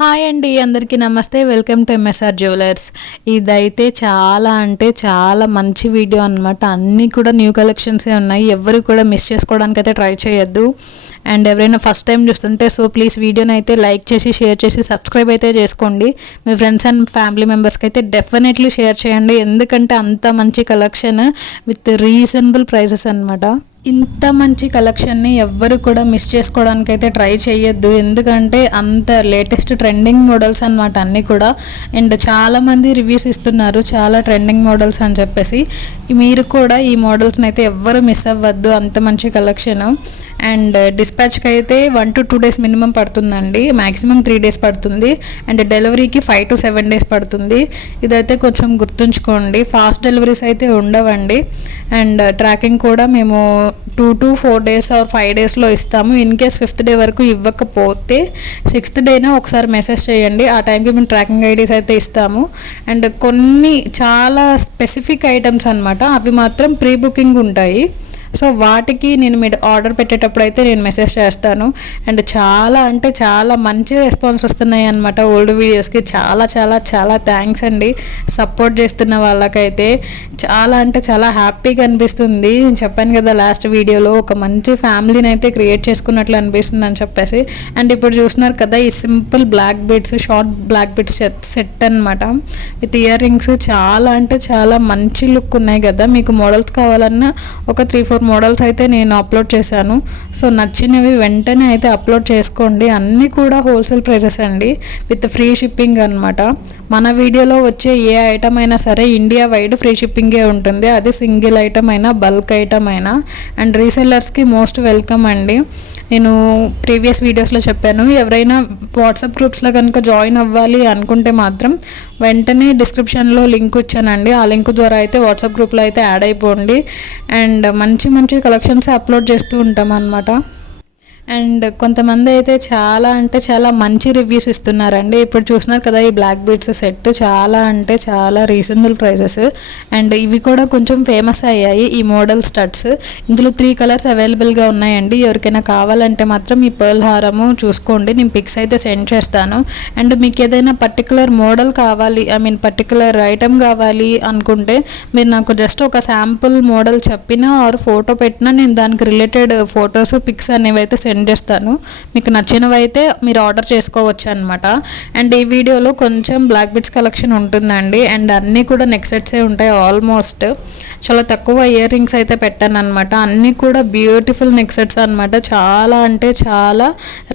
Hi అండి అందరికీ నమస్తే. వెల్కమ్ టు ఎంఎస్ఆర్ జ్యువెలర్స్ ఇదైతే చాలా అంటే చాలా మంచి వీడియో అనమాట అన్నీ కూడా న్యూ కలెక్షన్సే ఉన్నాయి. ఎవరు కూడా మిస్ చేసుకోవడానికి అయితే ట్రై చేయొద్దు. అండ్ ఎవరైనా ఫస్ట్ టైం చూస్తుంటే సో ప్లీజ్ వీడియోని అయితే లైక్ చేసి షేర్ చేసి సబ్స్క్రైబ్ అయితే చేసుకోండి. మీ ఫ్రెండ్స్ అండ్ ఫ్యామిలీ మెంబర్స్కి అయితే డెఫినెట్లీ షేర్ చేయండి. ఎందుకంటే అంత మంచి కలెక్షన్ విత్ రీజనబుల్ ప్రైసెస్ అనమాట ఇంత మంచి కలెక్షన్ని ఎవ్వరు కూడా మిస్ చేసుకోవడానికి అయితే ట్రై చేయొద్దు ఎందుకంటే అంత లేటెస్ట్ ట్రెండింగ్ మోడల్స్ అనమాట అన్నీ కూడా. అండ్ చాలామంది రివ్యూస్ ఇస్తున్నారు చాలా ట్రెండింగ్ మోడల్స్ అని చెప్పేసి. మీరు కూడా ఈ మోడల్స్ని అయితే ఎవ్వరు మిస్ అవ్వద్దు అంత మంచి కలెక్షన్. అండ్ డిస్పాచ్కి అయితే one to two days minimum పడుతుందండి. మ్యాక్సిమం త్రీ డేస్ పడుతుంది. అండ్ డెలివరీకి ఫైవ్ టు సెవెన్ డేస్ పడుతుంది. ఇదైతే కొంచెం గుర్తుంచుకోండి. ఫాస్ట్ డెలివరీస్ అయితే ఉండవండి. అండ్ ట్రాకింగ్ కూడా మేము two to four days or five డేస్లో ఇస్తాము. ఇన్ కేస్ ఫిఫ్త్ డే వరకు ఇవ్వకపోతే సిక్స్త్ డేనే ఒకసారి మెసేజ్ చేయండి. ఆ టైంకి మేము ట్రాకింగ్ ఐడీస్ అయితే ఇస్తాము. అండ్ కొన్ని చాలా స్పెసిఫిక్ ఐటమ్స్ అనమాట అవి మాత్రం ప్రీ బుకింగ్ ఉంటాయి. సో వాటికి నేను మీరు ఆర్డర్ పెట్టేటప్పుడు అయితే నేను మెసేజ్ చేస్తాను. అండ్ చాలా అంటే చాలా మంచి రెస్పాన్స్ వస్తున్నాయి అనమాట ఓల్డ్ వీడియోస్కి. చాలా చాలా చాలా థ్యాంక్స్ అండి సపోర్ట్ చేస్తున్న వాళ్ళకైతే. చాలా అంటే చాలా హ్యాపీగా అనిపిస్తుంది. నేను చెప్పాను కదా లాస్ట్ వీడియోలో ఒక మంచి ఫ్యామిలీని అయితే క్రియేట్ చేసుకున్నట్లు అనిపిస్తుంది అని చెప్పేసి. అండ్ ఇప్పుడు చూస్తున్నారు కదా ఈ simple black beads short black beads set అనమాట విత్ ఇయర్ రింగ్స్ చాలా అంటే చాలా మంచి లుక్ ఉన్నాయి కదా. మీకు మోడల్స్ కావాలన్నా ఒక త్రీ ఫోర్ మోడల్స్ అయితే నేను అప్లోడ్ చేశాను. సో నచ్చినవి వెంటనే అయితే అప్లోడ్ చేసుకోండి. అన్నీ కూడా హోల్సేల్ ప్రైజెస్ అండి. విత్ ఫ్రీ షిప్పింగ్ అనమాట మన వీడియోలో వచ్చే ఏ ఐటమ్ అయినా సరే ఇండియా వైడ్ ఫ్రీ షిప్పింగే ఉంటుంది. అది సింగిల్ ఐటమ్ అయినా బల్క్ ఐటమ్ అయినా. అండ్ రీసెల్లర్స్కి మోస్ట్ వెల్కమ్ అండి. నేను ప్రీవియస్ వీడియోస్లో చెప్పాను. ఎవరైనా వాట్సాప్ గ్రూప్స్లో కనుక జాయిన్ అవ్వాలి అనుకుంటే మాత్రం వెంటనే డిస్క్రిప్షన్లో లింక్ వచ్చానండి. ఆ లింక్ ద్వారా అయితే వాట్సాప్ గ్రూప్లో అయితే యాడ్ అయిపోండి. అండ్ మంచి మంచి కలెక్షన్స్ అప్లోడ్ చేస్తూ ఉంటాం అనమాట అండ్ కొంతమంది అయితే చాలా అంటే చాలా మంచి రివ్యూస్ ఇస్తున్నారండి. ఇప్పుడు చూస్తున్నారు కదా ఈ బ్లాక్ బీడ్స్ సెట్ చాలా అంటే చాలా రీజనబుల్ ప్రైజెస్ అండ్ ఇవి కూడా కొంచెం ఫేమస్ అయ్యాయి ఈ మోడల్ స్టడ్స్ ఇందులో త్రీ కలర్స్ అవైలబుల్గా ఉన్నాయండి. ఎవరికైనా కావాలంటే మాత్రం ఈ పర్ల్ హారము చూసుకోండి. నేను పిక్స్ అయితే సెండ్ చేస్తాను. అండ్ మీకు ఏదైనా పర్టికులర్ మోడల్ కావాలి ఐ మీన్ పర్టికులర్ ఐటమ్ కావాలి అనుకుంటే మీరు నాకు జస్ట్ ఒక శాంపుల్ మోడల్ చెప్పినా ఆర్ ఫోటో పెట్టినా నేను దానికి రిలేటెడ్ ఫొటోస్ పిక్స్ అనేవి అయితే సెండ్ చేస్తాను మీకు నచ్చినవి అయితే మీరు ఆర్డర్ చేసుకోవచ్చు అనమాట అండ్ ఈ వీడియోలో కొంచెం బ్లాక్ బిట్స్ కలెక్షన్ ఉంటుందండి. అండ్ అన్నీ కూడా నెక్సెట్సే ఉంటాయి ఆల్మోస్ట్. చాలా తక్కువ ఇయర్ రింగ్స్ అయితే పెట్టాను అనమాట అన్నీ కూడా బ్యూటిఫుల్ నెక్ సెట్స్ అనమాట చాలా అంటే చాలా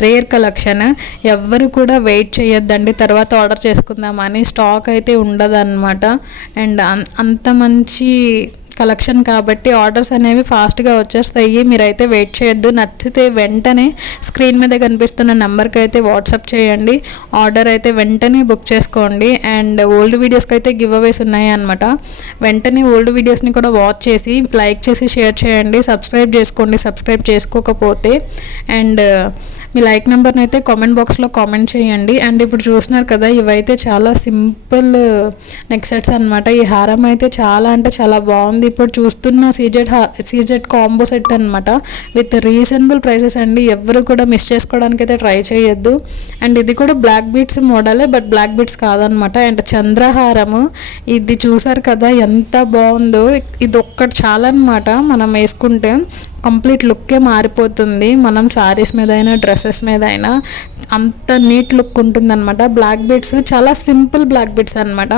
రేర్ కలెక్షన్. ఎవ్వరు కూడా వెయిట్ చేయొద్దండి. తర్వాత ఆర్డర్ చేసుకుందామని స్టాక్ అయితే ఉండదు అనమాట అండ్ అంత మంచి కలెక్షన్ కాబట్టి ఆర్డర్స్ అనేవి ఫాస్ట్గా వచ్చేస్తాయి. మీరైతే వెయిట్ చేయొద్దు. నచ్చితే వెంటనే స్క్రీన్ మీద కనిపిస్తున్న నెంబర్కి అయితే వాట్సాప్ చేయండి. ఆర్డర్ అయితే వెంటనే బుక్ చేసుకోండి. అండ్ ఓల్డ్ వీడియోస్కి అయితే గివ్ అవేస్ ఉన్నాయి అనమాట వెంటనే ఓల్డ్ వీడియోస్ని కూడా వాచ్ చేసి లైక్ చేసి షేర్ చేయండి. సబ్స్క్రైబ్ చేసుకోండి. సబ్స్క్రైబ్ చేసుకోకపోతే అండ్ మీ లైక్ నెంబర్ని అయితే కామెంట్ బాక్స్లో కామెంట్ చేయండి. అండ్ ఇప్పుడు చూస్తున్నారు కదా ఇవైతే చాలా సింపుల్ నెక్ సెట్స్ అనమాట ఈ హారం అయితే చాలా అంటే చాలా బాగుంది. ఇప్పుడు చూస్తున్న సీజెడ్ హా సీజెడ్ కాంబో సెట్ అనమాట విత్ రీజనబుల్ ప్రైసెస్ అండి. ఎవరు కూడా మిస్ చేసుకోవడానికి అయితే ట్రై చేయొద్దు. అండ్ ఇది కూడా బ్లాక్ బీట్స్ మోడలే బట్ బ్లాక్ బీట్స్ కాదనమాట అండ్ చంద్రహారము ఇది చూసారు కదా ఎంత బాగుందో. ఇది ఒక్కటి చాలా అనమాట మనం వేసుకుంటే. కంప్లీట్ లుక్కే మారిపోతుంది. మనం శారీస్ మీద అయినా డ్రెస్సెస్ మీద అయినా అంత నీట్ లుక్ ఉంటుందన్నమాట. బ్లాక్ బీడ్స్ చాలా సింపుల్ బ్లాక్ బీడ్స్ అనమాట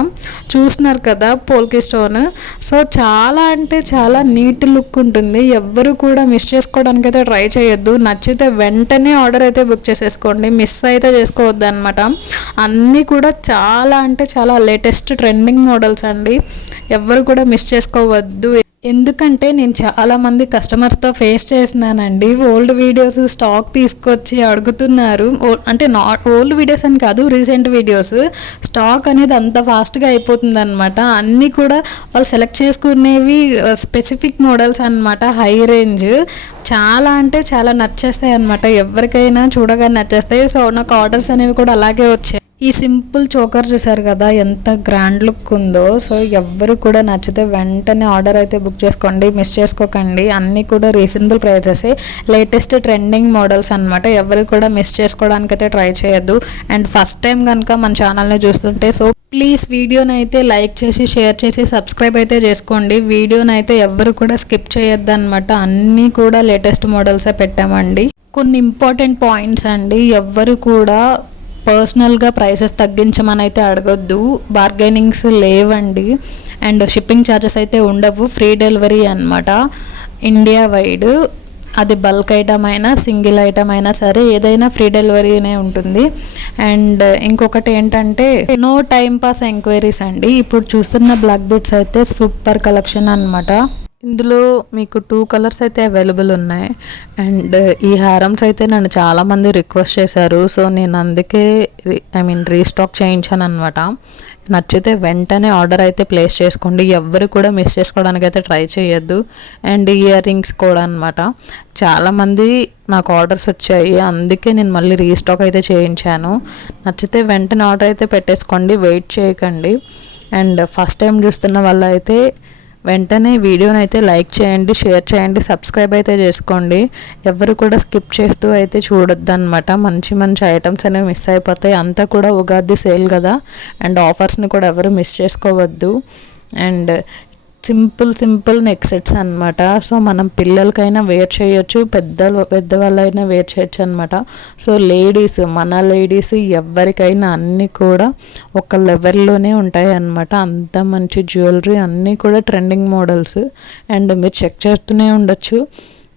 చూస్తున్నారు కదా పోల్కి స్టోన్. సో చాలా అంటే చాలా నీట్ లుక్ ఉంటుంది. ఎవ్వరు కూడా మిస్ చేసుకోవడానికి అయితే ట్రై చేయొద్దు. నచ్చితే వెంటనే ఆర్డర్ అయితే బుక్ చేసేసుకోండి. మిస్ అయితే చేసుకోవద్దు అనమాట అన్నీ కూడా చాలా అంటే చాలా లేటెస్ట్ ట్రెండింగ్ మోడల్స్ అండి. ఎవ్వరు కూడా మిస్ చేసుకోవద్దు. ఎందుకంటే నేను చాలామంది కస్టమర్స్తో ఫేస్ చేసినానండి. ఓల్డ్ వీడియోస్ స్టాక్ తీసుకొచ్చి అడుగుతున్నారు. అంటే నా ఓల్డ్ వీడియోస్ అని కాదు రీసెంట్ వీడియోస్ స్టాక్ అనేది అంత ఫాస్ట్గా అయిపోతుంది అనమాట అన్నీ కూడా వాళ్ళు సెలెక్ట్ చేసుకునేవి స్పెసిఫిక్ మోడల్స్ అనమాట హై రేంజ్ చాలా అంటే చాలా నచ్చేస్తాయి అనమాట ఎవరికైనా చూడగానే నచ్చేస్తాయి. సో నాకు ఆర్డర్స్ అనేవి కూడా అలాగే వచ్చాయి. ఈ సింపుల్ చోకర్ చూసారు కదా ఎంత గ్రాండ్ లుక్ ఉందో. సో ఎవ్వరు కూడా నచ్చితే వెంటనే ఆర్డర్ అయితే బుక్ చేసుకోండి. మిస్ చేసుకోకండి. అన్నీ కూడా reasonable prices. Latest trending models అనమాట ఎవరు కూడా మిస్ చేసుకోవడానికి అయితే ట్రై చేయొద్దు. అండ్ ఫస్ట్ టైం కనుక మన ఛానల్ని చూస్తుంటే సో ప్లీజ్ వీడియోని అయితే లైక్ చేసి షేర్ చేసి సబ్స్క్రైబ్ అయితే చేసుకోండి. వీడియోని అయితే ఎవరు కూడా స్కిప్ చేయొద్దు అనమాట అన్నీ కూడా లేటెస్ట్ మోడల్సే పెట్టామండి. కొన్ని ఇంపార్టెంట్ పాయింట్స్ అండి. ఎవ్వరు కూడా పర్సనల్గా ప్రైసెస్ తగ్గించమని అయితే అడగొద్దు. బార్గెనింగ్స్ లేవండి. అండ్ షిప్పింగ్ ఛార్జెస్ అయితే ఉండవు. ఫ్రీ డెలివరీ అనమాట ఇండియా వైడ్ అది బల్క్ ఐటమ్ అయినా సింగిల్ ఐటమ్ అయినా సరే ఏదైనా ఫ్రీ డెలివరీనే ఉంటుంది. అండ్ ఇంకొకటి ఏంటంటే నో టైం పాస్ ఎంక్వైరీస్ అండి. ఇప్పుడు చూస్తున్న బ్లాక్ బీట్స్ అయితే సూపర్ కలెక్షన్ అనమాట ఇందులో మీకు టూ కలర్స్ అయితే అవైలబుల్ ఉన్నాయి. అండ్ uh, ఈ హారమ్స్ అయితే నన్ను చాలామంది రిక్వెస్ట్ చేశారు. సో నేను అందుకే ఐ మీన్ రీస్టాక్ చేయించాను అనమాట నచ్చితే వెంటనే ఆర్డర్ అయితే ప్లేస్ చేసుకోండి. ఎవ్వరు కూడా మిస్ చేసుకోవడానికి అయితే ట్రై చేయొద్దు. అండ్ ఇయర్ రింగ్స్ కూడా అనమాట చాలామంది నాకు ఆర్డర్స్ వచ్చాయి. అందుకే నేను మళ్ళీ రీస్టాక్ అయితే చేయించాను. నచ్చితే వెంటనే ఆర్డర్ అయితే పెట్టేసుకోండి. వెయిట్ చేయకండి. అండ్ ఫస్ట్ టైం చూస్తున్న వాళ్ళు అయితే వెంటనే వీడియోని అయితే లైక్ చేయండి షేర్ చేయండి సబ్స్క్రైబ్ అయితే చేసుకోండి. ఎవరు కూడా స్కిప్ చేస్తూ అయితే చూడొద్దు అనమాట మంచి మంచి ఐటమ్స్ అనేవి మిస్ అయిపోతాయి. అంతా కూడా ఉగాది సేల్ కదా. అండ్ ఆఫర్స్ని కూడా ఎవరు మిస్ చేసుకోవద్దు. And simple simple neck sets అనమాట సో మనం పిల్లలకైనా వేర్ చేయొచ్చు పెద్దలు పెద్దవాళ్ళైనా వేర్ చేయొచ్చు అనమాట సో లేడీస్ మన లేడీస్ ఎవరికైనా అన్నీ కూడా ఒక లెవెల్లోనే ఉంటాయి అనమాట అంత మంచి జ్యువెలరీ అన్నీ కూడా ట్రెండింగ్ మోడల్స్. అండ్ మీరు చెక్ చేస్తూనే ఉండొచ్చు.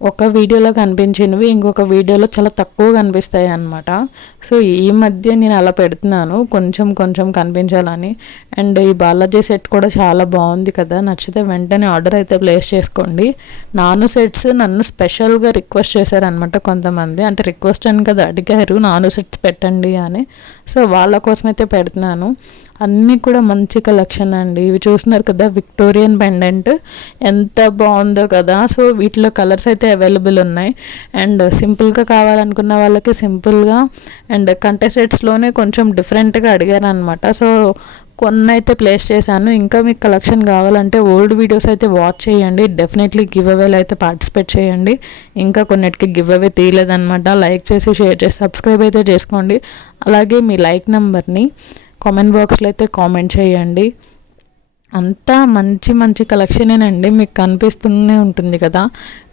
ఒక వీడియోలో కనిపించినవి ఇంకొక వీడియోలో చాలా తక్కువ కనిపిస్తాయి అన్నమాట. సో ఈ మధ్య నేను అలా పెడుతున్నాను. కొంచెం కొంచెం కనిపించాలని. అండ్ ఈ బాలాజీ సెట్ కూడా చాలా బాగుంది కదా. నచ్చితే వెంటనే ఆర్డర్ అయితే ప్లేస్ చేసుకోండి. నాను సెట్స్ నన్ను స్పెషల్గా రిక్వెస్ట్ చేశారనమాట కొంతమంది. అంటే రిక్వెస్ట్ అని కదా అడిగారు నాను సెట్స్ పెట్టండి అని. సో వాళ్ళ కోసం అయితే పెడుతున్నాను. అన్నీ కూడా మంచి కలెక్షన్ అండి. ఇవి చూస్తున్నారు కదా విక్టోరియన్ పెండెంట్. ఎంత బాగుందో కదా. సో వీటిలో కలర్స్ అయితే అవైలబుల్ ఉన్నాయి. అండ్ సింపుల్గా కావాలనుకున్న వాళ్ళకి సింపుల్గా అండ్ కంటెస్టెడ్స్లోనే కొంచెం డిఫరెంట్గా అడిగారు అనమాట సో కొన్ని అయితే ప్లేస్ చేశాను. ఇంకా మీకు కలెక్షన్ కావాలంటే ఓల్డ్ వీడియోస్ అయితే వాచ్ చేయండి. డెఫినెట్లీ గివ్ అవేలో అయితే పార్టిసిపేట్ చేయండి. ఇంకా కొన్నిటికి గివ్ అవే తీయలేదన్నమాట. లైక్ చేసి షేర్ చేసి సబ్స్క్రైబ్ అయితే చేసుకోండి. అలాగే మీ లైక్ నెంబర్ని కామెంట్ బాక్స్లో అయితే కామెంట్ చేయండి. అంతా మంచి మంచి కలెక్షనేనండి. మీకు కనిపిస్తూనే ఉంటుంది కదా.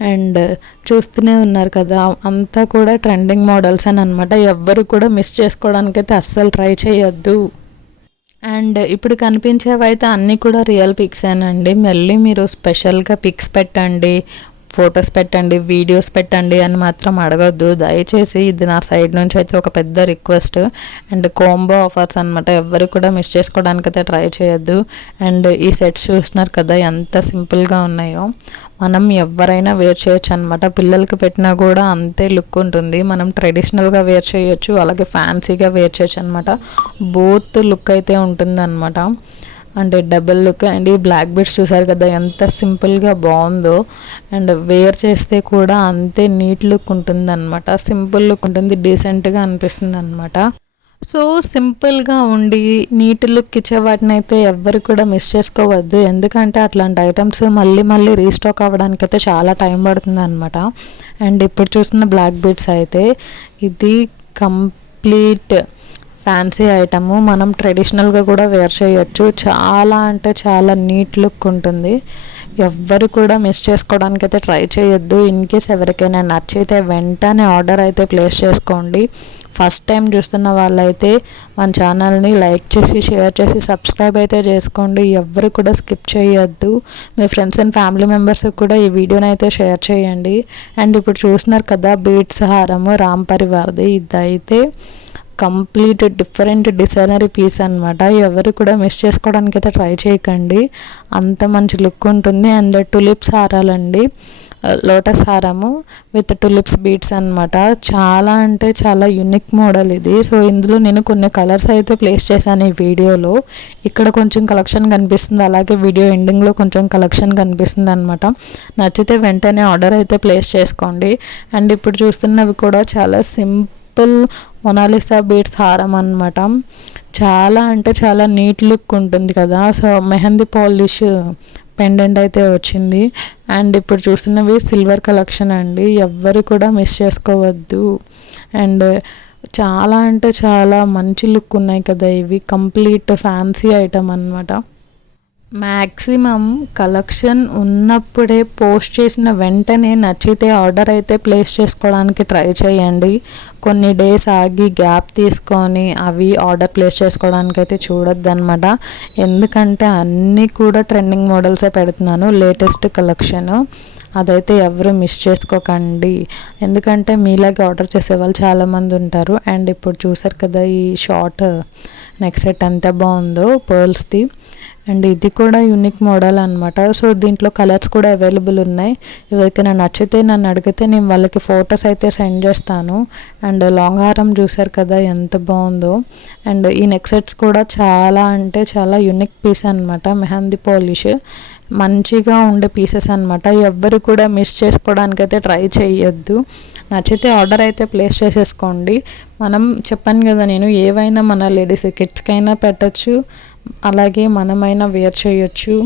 అండ్ చూస్తూనే ఉన్నారు కదా. అంతా కూడా ట్రెండింగ్ మోడల్స్ అని అనమాట ఎవ్వరు కూడా మిస్ చేసుకోవడానికైతే అస్సలు ట్రై చేయొద్దు. అండ్ ఇప్పుడు కనిపించేవి అయితే అన్నీ కూడా రియల్ పిక్సేనండి. మళ్ళీ మీరు స్పెషల్గా పిక్స్ పెట్టండి. ఫొటోస్ పెట్టండి వీడియోస్ పెట్టండి అని మాత్రం అడగొద్దు. దయచేసి ఇది నా సైడ్ నుంచి అయితే ఒక పెద్ద రిక్వెస్ట్. అండ్ కోంబో ఆఫర్స్ అనమాట ఎవరు కూడా మిస్ చేసుకోవడానికి అయితే ట్రై చేయొద్దు. అండ్ ఈ సెట్స్ చూస్తున్నారు కదా ఎంత సింపుల్గా ఉన్నాయో. మనం ఎవరైనా వేర్ చేయొచ్చు అనమాట పిల్లలకి పెట్టినా కూడా అంతే లుక్ ఉంటుంది. మనం ట్రెడిషనల్గా వేర్ చేయొచ్చు అలాగే ఫ్యాన్సీగా వేర్ చేయొచ్చు అనమాట బోత్ లుక్ అయితే ఉంటుంది అనమాట అంటే డబుల్ లుక్ అండ్ ఈ బ్లాక్ బెడ్స్ చూసారు కదా ఎంత సింపుల్గా బాగుందో అండ్ వేర్ చేస్తే కూడా అంతే నీట్ లుక్ ఉంటుంది అనమాట సింపుల్ లుక్ ఉంటుంది డీసెంట్గా అనిపిస్తుంది అనమాట సో సింపుల్గా ఉండి నీట్ లుక్ ఇచ్చే వాటిని అయితే ఎవ్వరు కూడా మిస్ చేసుకోవద్దు. ఎందుకంటే అట్లాంటి ఐటమ్స్ మళ్ళీ మళ్ళీ రీస్టాక్ అవ్వడానికి అయితే చాలా టైం పడుతుంది అనమాట అండ్ ఇప్పుడు చూస్తున్న బ్లాక్ బీడ్స్ అయితే ఇది కంప్లీట్ ఫ్యాన్సీ ఐటము మనం ట్రెడిషనల్గా కూడా వేర్ చేయొచ్చు. చాలా అంటే చాలా నీట్ లుక్ ఉంటుంది. ఎవ్వరు కూడా మిస్ చేసుకోవడానికి అయితే ట్రై చేయొద్దు. ఇన్ కేస్ ఎవరికైనా నచ్చితే వెంటనే ఆర్డర్ అయితే ప్లేస్ చేసుకోండి. ఫస్ట్ టైం చూస్తున్న వాళ్ళైతే మన ఛానల్ని లైక్ చేసి షేర్ చేసి సబ్స్క్రైబ్ అయితే చేసుకోండి. ఎవ్వరు కూడా స్కిప్ చేయొద్దు. మీ ఫ్రెండ్స్ అండ్ ఫ్యామిలీ మెంబర్స్కి కూడా ఈ వీడియోని అయితే షేర్ చేయండి. అండ్ ఇప్పుడు చూస్తున్నారు కదా బీట్స్ హారము రామ్ పరివార్ది. ఇదైతే కంప్లీట్ డిఫరెంట్ డిజైనరీ పీస్ అనమాట ఎవరు కూడా మిస్ చేసుకోవడానికి అయితే ట్రై చేయకండి. అంత మంచి లుక్ ఉంటుంది. అండ్ టులిప్స్ హారాలండి. లోటస్ హారము విత్ టులిప్స్ బీడ్స్ అనమాట చాలా అంటే చాలా యునిక్ మోడల్ ఇది. సో ఇందులో నేను కొన్ని కలర్స్ అయితే ప్లేస్ చేశాను ఈ వీడియోలో. ఇక్కడ కొంచెం కలెక్షన్ కనిపిస్తుంది. అలాగే వీడియో ఎండింగ్లో కొంచెం కలెక్షన్ కనిపిస్తుంది అనమాట నచ్చితే వెంటనే ఆర్డర్ అయితే ప్లేస్ చేసుకోండి. అండ్ ఇప్పుడు చూస్తున్నవి కూడా చాలా సింపుల్ మొనాలిసా బీట్స్ హారం అనమాట చాలా అంటే చాలా నీట్ లుక్ ఉంటుంది కదా. సో మెహందీ పాలిష్ పెండెంట్ అయితే వచ్చింది. అండ్ ఇప్పుడు చూస్తున్నవి సిల్వర్ కలెక్షన్ అండి. ఎవ్వరు కూడా మిస్ చేసుకోవద్దు. అండ్ చాలా అంటే చాలా మంచి లుక్ ఉన్నాయి కదా ఇవి. కంప్లీట్ ఫ్యాన్సీ ఐటమ్ అనమాట మ్యాక్సిమం కలెక్షన్ ఉన్నప్పుడే పోస్ట్ చేసిన వెంటనే నచ్చితే ఆర్డర్ అయితే ప్లేస్ చేసుకోవడానికి ట్రై చేయండి. కొన్ని డేస్ ఆగి గ్యాప్ తీసుకొని అవి ఆర్డర్ ప్లేస్ చేసుకోవడానికి అయితే చూడొద్దు అనమాట ఎందుకంటే అన్నీ కూడా ట్రెండింగ్ మోడల్సే పెడుతున్నాను లేటెస్ట్ కలెక్షను. అదైతే ఎవరు మిస్ చేసుకోకండి. ఎందుకంటే మీలాగే ఆర్డర్ చేసే వాళ్ళు చాలామంది ఉంటారు. అండ్ ఇప్పుడు చూసారు కదా ఈ షార్ట్ నెక్ సెట్ ఎంత బాగుందో పర్ల్స్ది. అండ్ ఇది కూడా యూనిక్ మోడల్ అనమాట సో దీంట్లో కలర్స్ కూడా అవైలబుల్ ఉన్నాయి. ఎవరికైనా నచ్చితే నన్ను అడిగితే నేను వాళ్ళకి ఫొటోస్ అయితే సెండ్ చేస్తాను. అండ్ లాంగ్ హారం చూసారు కదా ఎంత బాగుందో. అండ్ ఈ నెక్ సెట్స్ కూడా చాలా అంటే చాలా యూనిక్ పీస్ అనమాట మెహందీ పాలిష్ మంచిగా ఉండే పీసెస్ అనమాట ఎవ్వరు కూడా మిస్ చేసుకోవడానికి అయితే ట్రై చేయొద్దు. నచ్చితే ఆర్డర్ అయితే ప్లేస్ చేసేసుకోండి. మనం చెప్పాను కదా నేను ఏవైనా మన లేడీస్ కిడ్స్కైనా పెట్టచ్చు. అలాగే మనమైనా వేర్ చేయొచ్చు.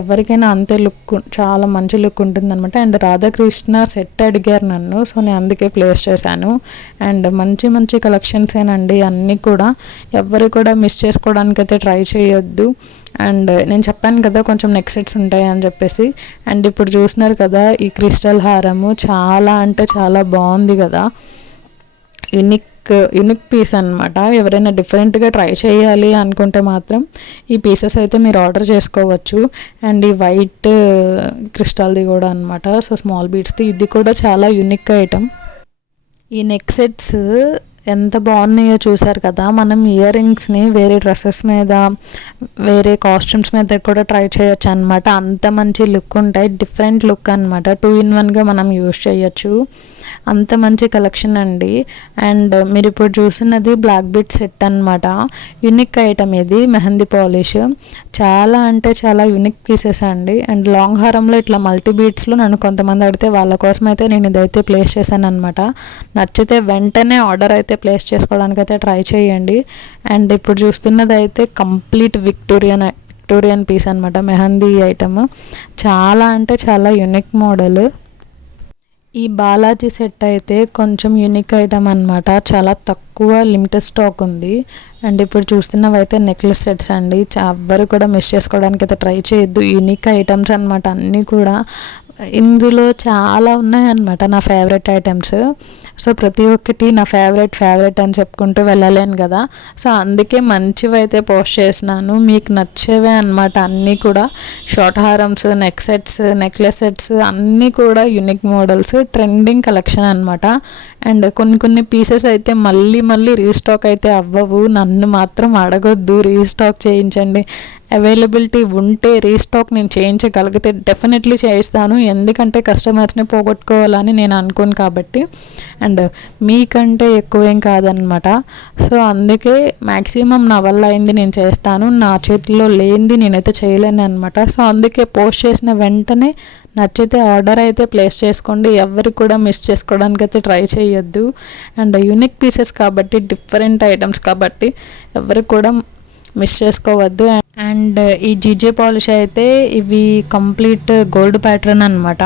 ఎవరికైనా అంతే లుక్ చాలా మంచి లుక్ ఉంటుంది అనమాట అండ్ రాధాకృష్ణ సెట్ అడిగారు నన్ను సో నేను అందుకే ప్లేస్ చేశాను. అండ్ మంచి మంచి కలెక్షన్స్ ఏనండి అన్నీ కూడా ఎవరు కూడా మిస్ చేసుకోవడానికి అయితే ట్రై చేయొద్దు. అండ్ నేను చెప్పాను కదా కొంచెం నెక్ సెట్స్ ఉంటాయి అని చెప్పేసి. అండ్ ఇప్పుడు చూస్తున్నారు కదా ఈ క్రిస్టల్ హారము చాలా అంటే చాలా బాగుంది కదా. యునిక్ యునిక్ పీస్ అనమాట ఎవరైనా డిఫరెంట్గా ట్రై చేయాలి అనుకుంటే మాత్రం ఈ పీసెస్ అయితే మీరు ఆర్డర్ చేసుకోవచ్చు. అండ్ ఈ వైట్ క్రిస్టల్ది uh, కూడా అనమాట సో స్మాల్ బీడ్స్ది ఇది కూడా చాలా యునిక్ ఐటమ్ ఈ నెక్ సెట్స్ ఎంత బాగున్నాయో చూసారు కదా. మనం ఇయర్ రింగ్స్ని వేరే డ్రెస్సెస్ మీద వేరే కాస్ట్యూమ్స్ మీద కూడా ట్రై చేయొచ్చు అనమాట అంత మంచి లుక్ ఉంటాయి. డిఫరెంట్ లుక్ అనమాట టూ ఇన్ వన్గా మనం యూస్ చేయొచ్చు. అంత మంచి కలెక్షన్ అండి. అండ్ మీరు ఇప్పుడు చూసినది బ్లాక్ బీట్ సెట్ అనమాట యునిక్ ఐటమ్ ఇది మెహందీ పాలిష్. చాలా అంటే చాలా యునిక్ పీసెస్ అండి. అండ్ లాంగ్ హారంలో ఇట్లా మల్టీ బీట్స్లో నన్ను కొంతమంది అడితే వాళ్ళ కోసం అయితే నేను ఇదైతే ప్లేస్ చేశాను అనమాట నచ్చితే వెంటనే ఆర్డర్ అయితే ప్లేస్ చేసుకోవడానికి అయితే ట్రై చేయండి. అండ్ ఇప్పుడు చూస్తున్నది అయితే కంప్లీట్ విక్టోరియన్ విక్టోరియన్ పీస్ అనమాట మెహందీ ఐటమ్ చాలా అంటే చాలా యునిక్ మోడల్ ఈ బాలాజీ సెట్ అయితే కొంచెం యూనిక్ ఐటమ్ అనమాట చాలా తక్కువ లిమిటెడ్ స్టాక్ ఉంది. అండ్ ఇప్పుడు చూస్తున్నవి అయితే నెక్లెస్ సెట్స్ అండి ఎవ్వరు కూడా మిస్ చేసుకోవడానికి అయితే ట్రై చేయొద్దు. యూనిక్ ఐటమ్స్ అనమాట అన్నీ కూడా. ఇందులో చాలా ఉన్నాయన్నమాట నా ఫేవరెట్ ఐటమ్స్ సో ప్రతి ఒక్కటి నా ఫేవరెట్ ఫేవరెట్ అని చెప్పుకుంటూ వెళ్ళలేను కదా. సో అందుకే మంచివి అయితే పోస్ట్ చేసినాను. మీకు నచ్చేవే అనమాట అన్నీ కూడా. షార్ట్ హారమ్స్ నెక్ సెట్స్ నెక్లెస్ సెట్స్ అన్నీ కూడా యూనిక్ మోడల్స్ ట్రెండింగ్ కలెక్షన్ అనమాట అండ్ కొన్ని కొన్ని పీసెస్ అయితే మళ్ళీ మళ్ళీ రీస్టాక్ అయితే అవ్వవు. నన్ను మాత్రం అడగొద్దు. రీస్టాక్ చేయించండి. అవైలబిలిటీ ఉంటే రీస్టాక్ నేను చేయించగలిగితే డెఫినెట్లీ చేయిస్తాను. ఎందుకంటే కస్టమర్స్ని పోగొట్టుకోవాలని నేను అనుకోను కాబట్టి. అండ్ అండ్ మీకంటే ఎక్కువ ఏం కాదనమాట సో అందుకే మ్యాక్సిమం నా వల్ల అయింది నేను చేస్తాను. నా చేతిలో లేనిది నేనైతే చేయలేను అనమాట సో అందుకే పోస్ట్ చేసిన వెంటనే నచ్చితే ఆర్డర్ అయితే ప్లేస్ చేసుకోండి. ఎవరికి కూడా మిస్ చేసుకోవడానికి అయితే ట్రై చేయొద్దు. అండ్ యూనిక్ పీసెస్ కాబట్టి డిఫరెంట్ ఐటమ్స్ కాబట్టి ఎవరికి కూడా మిస్ చేసుకోవద్దు. అండ్ ఈ జీజే పాలిష్ అయితే ఇవి కంప్లీట్ గోల్డ్ ప్యాటర్న్ అనమాట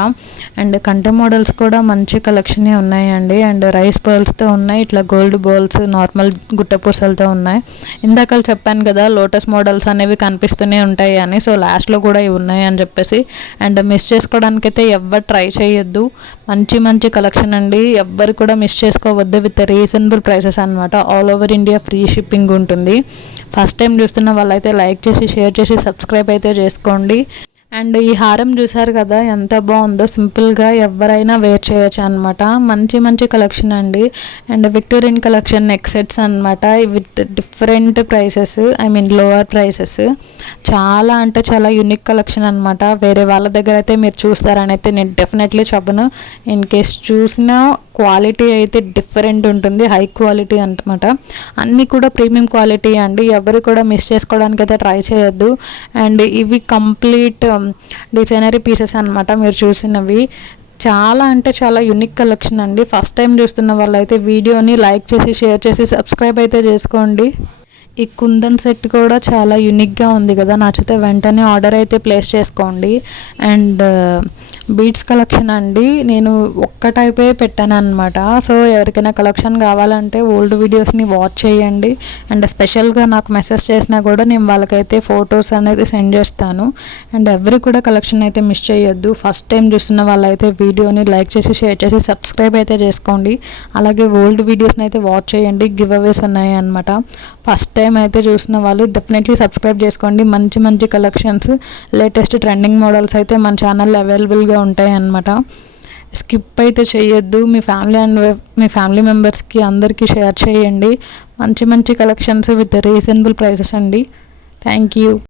అండ్ కంటె మోడల్స్ కూడా మంచి కలెక్షనే ఉన్నాయండి. అండ్ రైస్ పర్ల్స్తో ఉన్నాయి ఇట్లా గోల్డ్ బౌల్స్ నార్మల్ గుట్టపూసలతో ఉన్నాయి. ఇందాక చెప్పాను కదా లోటస్ మోడల్స్ అనేవి కనిపిస్తూనే ఉంటాయి అని. సో లాస్ట్లో కూడా ఇవి ఉన్నాయి అని చెప్పేసి. అండ్ మిస్ చేసుకోవడానికి అయితే ఎవరు ట్రై చేయొద్దు. మంచి మంచి కలెక్షన్ అండి. ఎవ్వరు కూడా మిస్ చేసుకోవద్దు. విత్ రీజనబుల్ ప్రైసెస్ అనమాట all over India free shipping ఉంటుంది. ఫస్ట్ టైం చూస్తున్న వాళ్ళైతే లైక్ చేసి షేర్ చేసి సబ్స్క్రైబ్ అయితే చేసుకోండి. అండ్ ఈ హారం చూసారు కదా ఎంత బాగుందో. సింపుల్గా ఎవరైనా వేర్ చేయొచ్చు అనమాట మంచి మంచి కలెక్షన్ అండి. And Victorian collection neck sets అనమాట with different prices I mean lower prices. చాలా అంటే చాలా యూనిక్ కలెక్షన్ అనమాట వేరే వాళ్ళ దగ్గర అయితే మీరు చూస్తారని అయితే నేను డెఫినెట్లీ చెప్పను. ఇన్ కేస్ చూసినా క్వాలిటీ అయితే డిఫరెంట్ ఉంటుంది హై క్వాలిటీ అనమాట అన్నీ కూడా ప్రీమియం క్వాలిటీ అండి. ఎవరు కూడా మిస్ చేసుకోవడానికి అయితే ట్రై చేయొద్దు. అండ్ ఇవి కంప్లీట్ డిజైనరీ పీసెస్ అనమాట మీరు చూసినవి. చాలా అంటే చాలా యునిక్ కలెక్షన్ అండి. ఫస్ట్ టైం చూస్తున్న వాళ్ళైతే వీడియోని లైక్ చేసి షేర్ చేసి సబ్స్క్రైబ్ అయితే చేసుకోండి. ఈ కుందన్ సెట్ కూడా చాలా యూనిక్గా ఉంది కదా. నచ్చితే వెంటనే ఆర్డర్ అయితే ప్లేస్ చేసుకోండి. అండ్ బీట్స్ కలెక్షన్ అండి. నేను ఒక్క టైపే పెట్టాను అనమాట సో ఎవరికైనా కలెక్షన్ కావాలంటే ఓల్డ్ వీడియోస్ని వాచ్ చేయండి. అండ్ స్పెషల్గా నాకు మెసేజ్ చేసినా కూడా నేను వాళ్ళకైతే ఫొటోస్ అనేది సెండ్ చేస్తాను. అండ్ ఎవరు కూడా కలెక్షన్ అయితే మిస్ చేయొద్దు. ఫస్ట్ టైం చూస్తున్న వాళ్ళైతే వీడియోని లైక్ చేసి షేర్ చేసి సబ్స్క్రైబ్ అయితే చేసుకోండి. అలాగే ఓల్డ్ వీడియోస్ని అయితే వాచ్ చేయండి. గివ్ అవేస్ ఉన్నాయి అనమాట ఫస్ట్ టైం అయితే చూసిన వాళ్ళు డెఫినెట్లీ సబ్స్క్రైబ్ చేసుకోండి. మంచి మంచి కలెక్షన్స్ లేటెస్ట్ ట్రెండింగ్ మోడల్స్ అయితే మన ఛానల్లో అవైలబుల్గా ఉంటాయి అన్నమాట స్కిప్ అయితే చేయొద్దు. మీ ఫ్యామిలీ అండ్ మీ ఫ్యామిలీ మెంబర్స్కి అందరికీ షేర్ చేయండి. మంచి మంచి కలెక్షన్స్ విత్ రీజనబుల్ ప్రైసెస్ అండి. Thank you